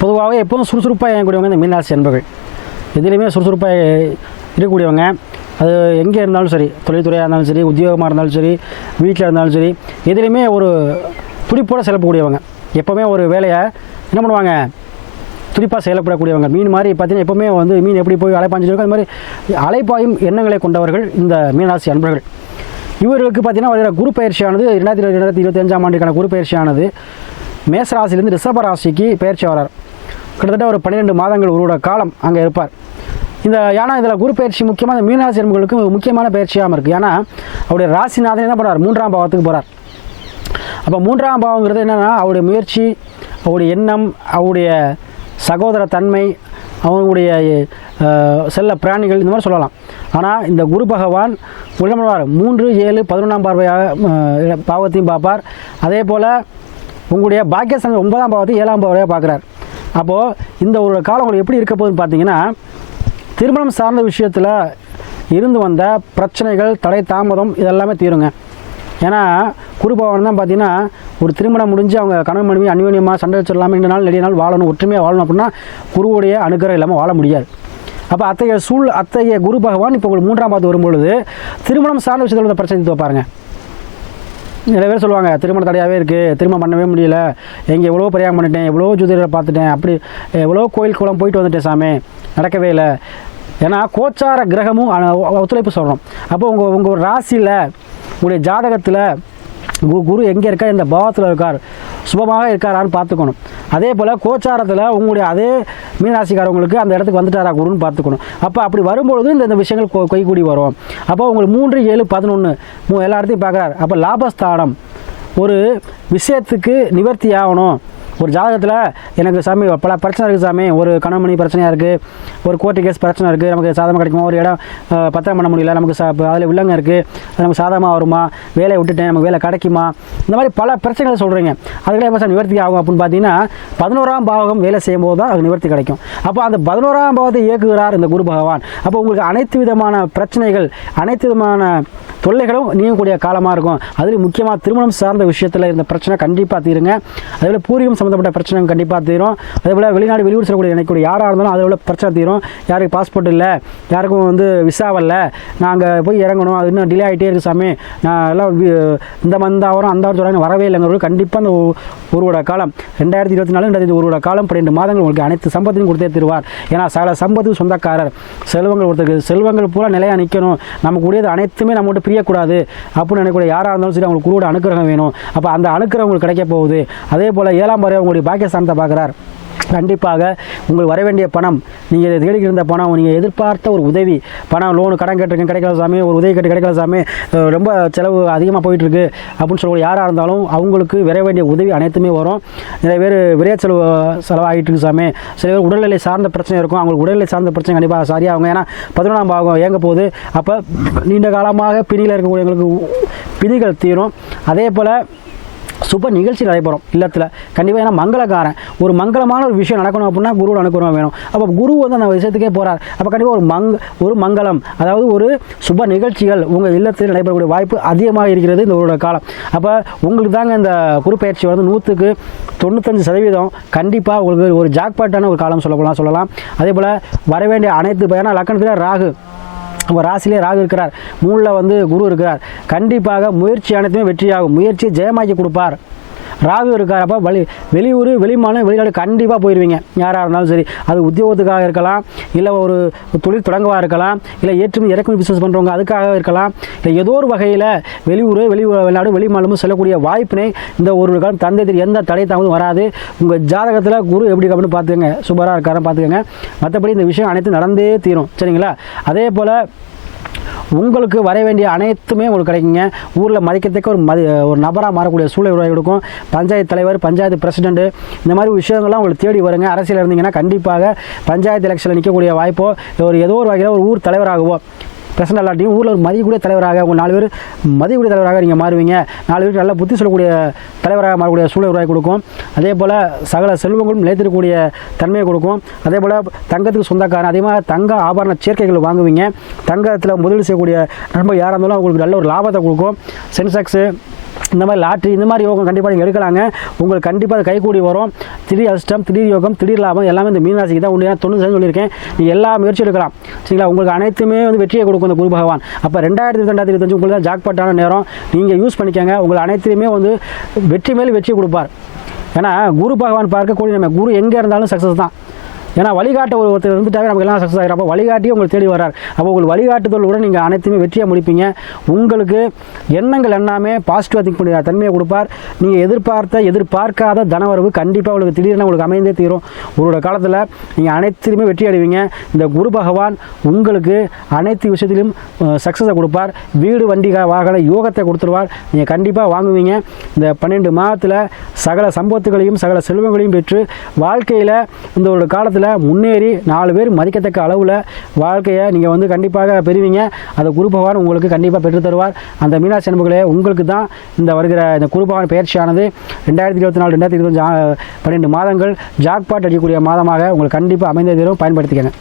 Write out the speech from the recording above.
பொதுவாகவே எப்போதும் சுறுசுறுப்பாக இயங்கக்கூடியவங்க இந்த மீனராசி என்பர்கள் எதுலேயுமே சுறுசுறுப்பாக இருக்கக்கூடியவங்க. அது எங்கே இருந்தாலும் சரி தொழில்துறையாக இருந்தாலும் சரி உத்தியோகமாக இருந்தாலும் சரி வீட்டில் இருந்தாலும் சரி எதுலேயுமே ஒரு துடிப்போடு செயல்படக்கூடியவங்க எப்போவுமே ஒரு வேலையை என்ன பண்ணுவாங்க? துடிப்பாக செயல்படக்கூடியவங்க. மீன் மாதிரி பார்த்தீங்கன்னா எப்போவுமே வந்து மீன் எப்படி போய் அலைப்பாஞ்சிட்டு இருக்கோ அது மாதிரி அலைப்பாயும் எண்ணங்களை கொண்டவர்கள் இந்த மீனராசி அன்பர்கள். இவர்களுக்கு பார்த்தீங்கன்னா வருகிற குரு பயிற்சியானது ரெண்டாயிரத்தி இருபது ரெண்டாயிரத்தி இருபத்தஞ்சாம் ஆண்டுக்கான குரு பயிற்சியானது. மேசராசிலேருந்து ரிஷப ராசிக்கு பயிற்சி வரார். கிட்டத்தட்ட ஒரு பன்னிரெண்டு மாதங்கள் ஒருவோட காலம் அங்கே இருப்பார். இந்த ஏன்னா இதில் குரு பயிற்சி முக்கியமாக இந்த மீனராசி அன்பர்களுக்கு முக்கியமான பயிற்சியாகவும் இருக்குது ஏன்னா அவருடைய ராசிநாதன் என்ன பண்ணுறார் மூன்றாம் பாவத்துக்கு போகிறார் அப்போ மூன்றாம் பாவங்கிறது என்னென்னா அவருடைய முயற்சி அவருடைய எண்ணம் அவருடைய சகோதர தன்மை அவங்களுடைய செல்ல பிராணிகள் இந்த மாதிரி சொல்லலாம். ஆனால் இந்த குரு பகவான் உடம்புவார் மூன்று ஏழு பதினொன்றாம் பார்வையாக பாவத்தையும் பார்ப்பார். அதே போல் உங்களுடைய பாக்கியசங்க ஒன்பதாம் பாவத்தை ஏழாம் பாவத்தையும் பார்க்குறார். அப்போது இந்த ஒரு காலம் உங்களுக்கு எப்படி இருக்க போகுதுன்னு பார்த்தீங்கன்னா திருமணம் சார்ந்த விஷயத்தில் இருந்து வந்த பிரச்சனைகள் தடை தாமதம் இதெல்லாமே தீருங்க. ஏன்னா குருபவன் தான் பார்த்தீங்கன்னா ஒரு திருமணம் முடிஞ்சு அவங்க கணவன் மனைவி அன்யோன்யமாக சண்டை வச்சிடலாமல் ரெண்டு நாள் நெடிய நாள் வாழணும் ஒற்றுமையாக வாழணும் அப்படின்னா குருவுடைய அனுகிரகம் இல்லாமல் வாழ முடியாது. அப்போ அத்தகைய சூழ் அத்தகைய குரு பகவான் இப்போ உங்களுக்கு மூன்றாம் பார்த்து வரும்பொழுது திருமணம் சார்ந்த விஷயத்தில் உள்ள பிரச்சனை தீர்த்து நிறைய பேர் சொல்லுவாங்க திருமண தடையாகவே இருக்குது திருமணம் பண்ணவே முடியல எங்கே எவ்வளோ பிரயாணம் பண்ணிட்டேன் எவ்வளோ ஜோதிடரை பார்த்துட்டேன் அப்படி எவ்வளோ கோயில் குளம் போயிட்டு வந்துட்டேன் சாமி நடக்கவே இல்லை. ஏன்னா கோச்சார கிரகமும் ஒத்துழைப்பு சொல்கிறோம் அப்போ உங்கள் உங்கள் ராசியில் உங்களுடைய ஜாதகத்தில் குரு எங்கே இருக்கார்? இந்த பாவத்தில் இருக்கார். சுபமாக இருக்காரான்னு பார்த்துக்கணும். அதே போல் கோச்சாரத்தில் உங்களுடைய அதே மீனராசிக்காரவங்களுக்கு அந்த இடத்துக்கு வந்துட்டாரா குருன்னு பார்த்துக்கணும். அப்போ அப்படி வரும்பொழுது இந்த இந்த விஷயங்கள் கொ- கைகூடி வரும். அப்போ உங்களுக்கு மூன்று ஏழு பதினொன்று மூ எல்லா இடத்தையும் பார்க்குறாரு. அப்போ லாபஸ்தானம் ஒரு விஷயத்துக்கு நிவர்த்தி ஆகணும் ஒரு ஜாதகத்தில் எனக்கு சாமி பல பிரச்சனை இருக்குது சாமி. ஒரு கணவன் பிரச்சனையாக இருக்குது ஒரு கோர்ட்டு கேஸ் பிரச்சனை இருக்குது நமக்கு சாதமாக கிடைக்குமா? ஒரு இடம் பத்திரம் பண்ண முடியல நமக்கு சா அதில் உள்ளங்க இருக்குது அது நமக்கு சாதகமாக வருமா? வேலையை விட்டுட்டேன் நமக்கு வேலை கிடைக்குமா? இந்த மாதிரி பல பிரச்சனைகள் சொல்கிறீங்க அதுக்கெல்லாம் எப்போ சார் நிவர்த்தி ஆகும் அப்படின்னு பார்த்தீங்கன்னா பதினோராம் பாவகம் வேலை செய்யும் போது தான் அது நிவர்த்தி கிடைக்கும். அப்போ அந்த பதினோராம் பாவத்தை இயக்குகிறார் இந்த குரு பகவான். அப்போ உங்களுக்கு அனைத்து விதமான பிரச்சனைகள் அனைத்து விதமான தொல்லைகளும் நீங்கக்கூடிய காலமாக இருக்கும். அதில் முக்கியமாக திருமணம் சார்ந்த விஷயத்தில் இருந்த பிரச்சனை கண்டிப்பாக தீருங்க. அதேபோல் பூர்வீகம் சம்மந்தப்பட்ட பிரச்சனை கண்டிப்பாக தீரும். அதேபோல் வெளிநாடு வெளியூர் செல்லக்கூடிய நினைக்கக்கூடிய யாராக இருந்தாலும் அதை விட பிரச்சனை தீரும். யாருக்கு பாஸ்போர்ட் இல்லை யாருக்கும் வந்து விசா வரல நாங்கள் போய் இறங்கணும் அது இன்னும் டிலே ஆகிட்டே இருக்கு சாமி. நான் எல்லாம் இந்த மந்த வரும் அந்த வாரம் சொல்கிறாங்க வரவே இல்லைங்கிறது கண்டிப்பாக அந்த ஒ- ஒருவோட காலம். ரெண்டாயிரத்தி இருபத்தி நாலு ரெண்டாயிரத்தி ஒருவோட காலம் பன்னெண்டு மாதங்கள் உங்களுக்கு அனைத்து சம்பத்தையும் கொடுத்தே தருவார். ஏன்னா சகல சம்பத்து சொந்தக்காரர். செல்வங்கள் ஒருத்தருக்கு செல்வங்கள் பூரா நிலையாக நிற்கணும் நமக்கு உடையது அனைத்துமே நம்ம மட்டும் பிரியக்கூடாது. அப்படின்னு நினைக்கக்கூடிய யாராக இருந்தாலும் சரி அவங்களுக்கு குருவோட அனுக்கிரகம் வேணும். அப்போ அந்த அனுக்கிரகம் உங்களுக்கு கிடைக்க போகுது. அதே போல் ஏழாம் பறவை உங்களுடைய பாக்கியஸ்தானத்தை பார்க்குறார். கண்டிப்பாக உங்களுக்கு வர வேண்டிய பணம் நீங்கள் தேடி இருந்த பணம் நீங்கள் எதிர்பார்த்த ஒரு உதவி பணம் லோனு கடன் கேட்டிருக்கேன் கிடைக்கல சாமி ஒரு உதவி கேட்டு கிடைக்கல சாமி ரொம்ப செலவு அதிகமாக போயிட்டுருக்கு அப்படின்னு சொல்லக்கூடிய யாராக இருந்தாலும் அவங்களுக்கு வர வேண்டிய உதவி அனைத்துமே வரும். நிறைய பேர் விரைய செலவு செலவாகிட்டு இருக்கு சாமி. சில பேர் உடல்நிலை சார்ந்த பிரச்சனை இருக்கும். அவங்களுக்கு உடல்நிலை சார்ந்த பிரச்சனை கண்டிப்பாக சரியாகும். ஏன்னா பதினொன்றாம் பாகம் இயங்க போகுது. அப்போ நீண்ட காலமாக பிணியில் இருக்கக்கூடியவங்களுக்கு பிணிகள் தீரும். அதே போல் சுப நிகழ்ச்சி நடைபெறும். இல்லத்தில் கண்டிப்பாக ஏன்னா மங்களக்காரன் ஒரு மங்களமான ஒரு விஷயம் நடக்கணும் அப்படின்னா குருவோட அனுகூலம் வேணும். அப்போ குரு வந்து அந்த விஷயத்துக்கே போகிறார் அப்போ கண்டிப்பாக ஒரு மங் ஒரு மங்களம் அதாவது ஒரு சுப நிகழ்ச்சிகள் உங்கள் இல்லத்தில் நடைபெறக்கூடிய வாய்ப்பு அதிகமாக இருக்கிறது இந்த ஒரு காலம். அப்போ உங்களுக்கு தாங்க இந்த குரு பயிற்சி வந்து நூற்றுக்கு தொண்ணூத்தஞ்சு சதவீதம் கண்டிப்பாக உங்களுக்கு ஒரு ஜாக்பாட்டான ஒரு காலம் சொல்லப்போலாம் சொல்லலாம். அதே போல் வர வேண்டிய அனைத்து ஏன்னா லக்கணத்தில் ராகு. அப்போ ராசிலே ராகு இருக்கிறார். மூணில் வந்து குரு இருக்கிறார். கண்டிப்பாக முயற்சி அனைத்துமே வெற்றியாகும். முயற்சியை ஜெயமாக்கி கொடுப்பார். ராகு இருக்காரப்போ வெளி வெளியூர் வெளிமாநிலம் வெளிநாடு கண்டிப்பாக போயிடுவீங்க யாராக இருந்தாலும் சரி. அது உத்தியோகத்துக்காக இருக்கலாம் இல்லை ஒரு தொழில் தொடங்கவாக இருக்கலாம் இல்லை ஏற்றுமதி இறக்குமதி பிஸ்னஸ் பண்ணுறவங்க அதுக்காக இருக்கலாம். இல்லை ஏதோ ஒரு வகையில் வெளியூர் வெளி வெளிநாடு வெளிமாநிலமும் செல்லக்கூடிய வாய்ப்பினை இந்த ஒரு காலம் தந்தை திரு எந்த தடை தாமதம் வராது. உங்கள் ஜாதகத்தில் குரு எப்படி அப்படின்னு பார்த்துக்கங்க. சூப்பராக இருக்காருன்னு பார்த்துக்கங்க. மற்றபடி இந்த விஷயம் அனைத்தும் நடந்தே தீரும். சரிங்களா? அதே போல் உங்களுக்கு வர வேண்டிய அனைத்துமே உங்களுக்கு கிடைக்குங்க. ஊரில் மதிக்கத்தக்க ஒரு மதி ஒரு நபராக மாறக்கூடிய சூழல் உருவாகி கொடுக்கும். பஞ்சாயத்து தலைவர் பஞ்சாயத்து பிரசிடென்ட் இந்த மாதிரி விஷயங்கள்லாம் உங்களுக்கு தேடி வருங்க. அரசியல் இருந்தீங்கன்னா கண்டிப்பாக பஞ்சாயத்து எலெக்ஷனில் நிற்கக்கூடிய வாய்ப்போ ஒரு ஏதோ ஒரு வகையில் ஒரு ஊர் தலைவராகவோ பிரசன்ட் இல்லாட்டியும் ஊரில் ஒரு மதியக்கூடிய தலைவராக உங்கள் நாலு பேர் மதியக்கூடிய தலைவராக நீங்கள் மாறுவீங்க. நாலு பேருக்கு நல்ல புத்தி சொல்லக்கூடிய தலைவராக மாறக்கூடிய சூழல் உருவாக்கி கொடுக்கும். அதே போல் சகல செல்வங்களும் நிலைத்திருக்கக்கூடிய தன்மையை கொடுக்கும். அதே போல் தங்கத்துக்கு சொந்தக்காரன் அதிகமாக தங்க ஆபரண சேர்க்கைகள் வாங்குவீங்க. தங்கத்தில் முதலீடு செய்யக்கூடிய நண்பர் யாராக இருந்தாலும் அவங்களுக்கு நல்ல ஒரு லாபத்தை கொடுக்கும். சென்செக்ஸு இந்த மாதிரி லாட்ரி இந்த மாதிரி யோகம் கண்டிப்பாக நீங்கள் எடுக்கலாங்க. உங்களுக்கு கண்டிப்பாக அது கைகூடி வரும். திடீர் அதிர்ஷ்டம் திடீர் யோகம் திடீர் லாபம் எல்லாமே இந்த மீனராசிக்கு தான் உண்டு. தொண்ணூறு சதவீதம் சொல்லியிருக்கேன். நீங்கள் எல்லா முயற்சி எடுக்கலாம். சரிங்களா? உங்களுக்கு அனைத்துமே வந்து வெற்றியை கொடுக்கும் இந்த குரு பகவான். அப்போ ரெண்டாயிரத்தி ரெண்டாயிரத்தி இருபத்தஞ்சு உங்களுக்கு தான் ஜாக்பாட்டான நேரம். நீங்கள் யூஸ் பண்ணிக்கோங்க. உங்களுக்கு அனைத்துலையுமே வந்து வெற்றி மேல் வெற்றி கொடுப்பார். ஏன்னா குரு பகவான் பார்க்கக்கூடிய நம்ம குரு எங்கே இருந்தாலும் சக்ஸஸ் தான். ஏன்னா வழிகாட்ட ஒரு ஒருத்தர் இருந்துட்டாவே நமக்கு எல்லாம் சக்ஸஸ் ஆகிடும் அப்போ வழிகாட்டியும் உங்களுக்கு தேடி வரார் அப்போ உங்கள் வழிகாட்டுதலோட நீங்கள் அனைத்துமே வெற்றியாக முடிப்பீங்க. உங்களுக்கு எண்ணங்கள் எல்லாமே பாசிட்டிவாக திங்க் பண்ணி தன்மையை கொடுப்பார். நீங்கள் எதிர்பார்த்த எதிர்பார்க்காத தனவரவு கண்டிப்பாக உங்களுக்கு திடீர்னு உங்களுக்கு அமைந்தே தீரும். உங்களோட காலத்தில் நீங்கள் அனைத்திலுமே வெற்றி அடைவீங்க. இந்த குரு பகவான் உங்களுக்கு அனைத்து விஷயத்திலும் சக்ஸஸை கொடுப்பார். வீடு வண்டி வாகன யோகத்தை கொடுத்துருவார். நீங்கள் கண்டிப்பாக வாங்குவீங்க. இந்த பன்னெண்டு மாதத்தில் சகல சம்பத்துகளையும் சகல செல்வங்களையும் பெற்று வாழ்க்கையில் இந்த ஒரு காலத்தில் முன்னேறி நாலு பேர் மதிக்கத்தக்க அளவில் வாழ்க்கையை நீங்கள் வந்து கண்டிப்பாக பெறுவீங்க. அந்த குரு பகவான் உங்களுக்கு கண்டிப்பாக பெற்று தருவார். அந்த மீனாட்சி அன்புகளே உங்களுக்கு தான் இந்த வருகிற இந்த குரு பகவான் பயிற்சியானது ரெண்டாயிரத்தி இருபத்தி நாலு ரெண்டாயிரத்தி இருபத்தஞ்சு பன்னெண்டு மாதங்கள் ஜாக்பாட் அடிக்கக்கூடிய மாதமாக உங்களுக்கு கண்டிப்பாக அமைந்த தீரும். பயன்படுத்திக்கங்க.